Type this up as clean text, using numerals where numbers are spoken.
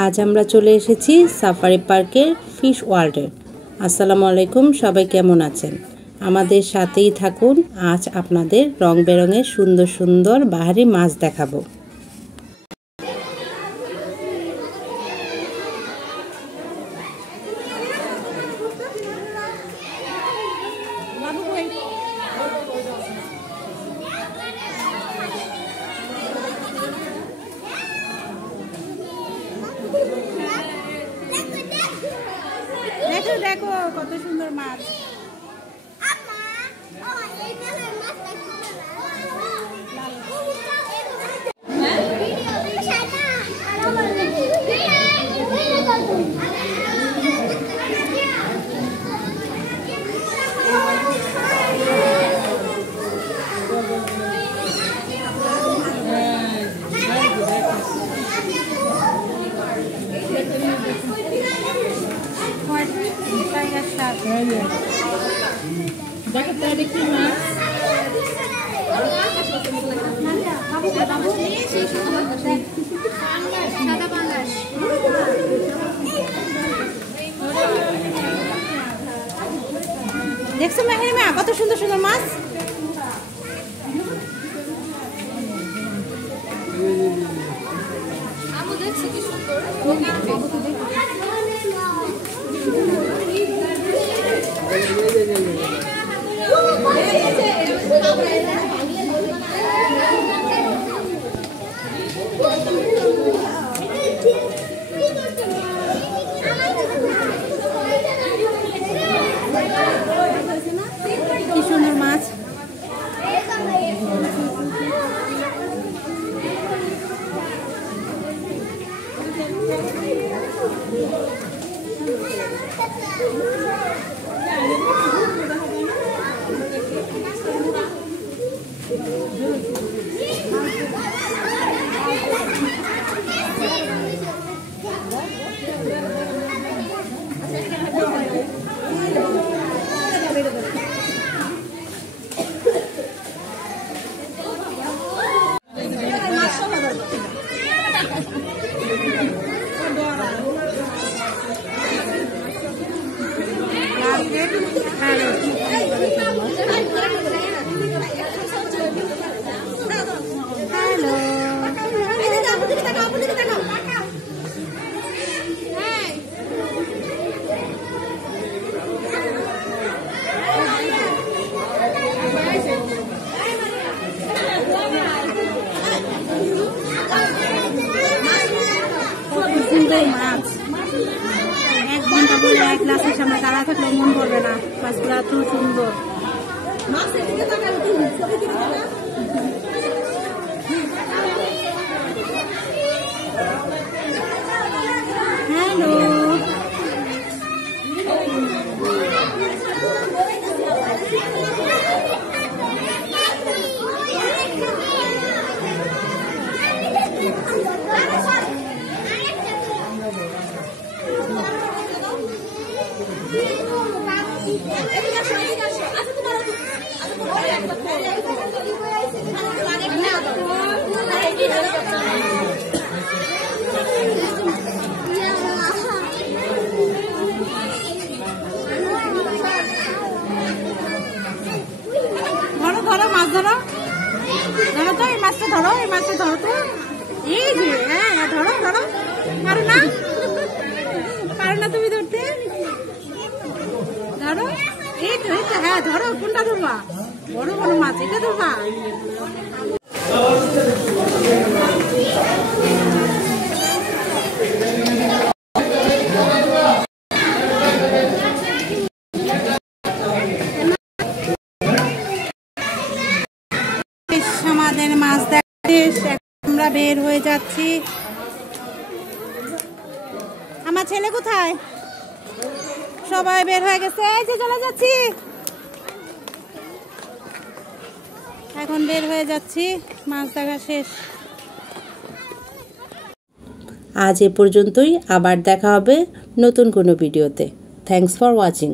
আজ আমরা চলে এসেছি সাফারি পার্কের ফিশ ওয়ার্ল্ডে। আসসালামু আলাইকুম, সবাই কেমন আছেন? আমাদের সাথেই থাকুন। আজ আপনাদের রং বেরঙের সুন্দর সুন্দর বাহারি মাছ দেখাবো। দেখো কত সুন্দর মাছ। দেখো তার কি মাছ। দেখছো মেহেরিমা কত সুন্দর সুন্দর মাছ। আমি দেখছি কি সুন্দর। কি সুন্দর মাছ। মাছ 1 ঘন্টা বলে এক গ্লাসের সামনে দাঁড়া থাকলে মন ভরবে না। মাছগুলো এত সুন্দর। হ্যালো ধরো মাছ ধরো ধরো তো এই মাছটা ধরো এই মাছটা ধরো তো এই যে হ্যাঁ ধরো ধরো পারো না তুমি ধরতে ধরো এই তো হ্যাঁ ধরো কোনটা ধরবা বড় বড় মাছ এটা ধরবা। আমাদের মাছ দেখা আমরা বের হয়ে যাচ্ছি। আমার ছেলে কোথায়? সবাই বের হয়ে গেছে। এই যে চলে যাচ্ছি, এখন বের হয়ে যাচ্ছি। মাছ দেখা শেষ। আজ এ পর্যন্তই। আবার দেখা হবে নতুন কোনো ভিডিওতে। Thanks for watching.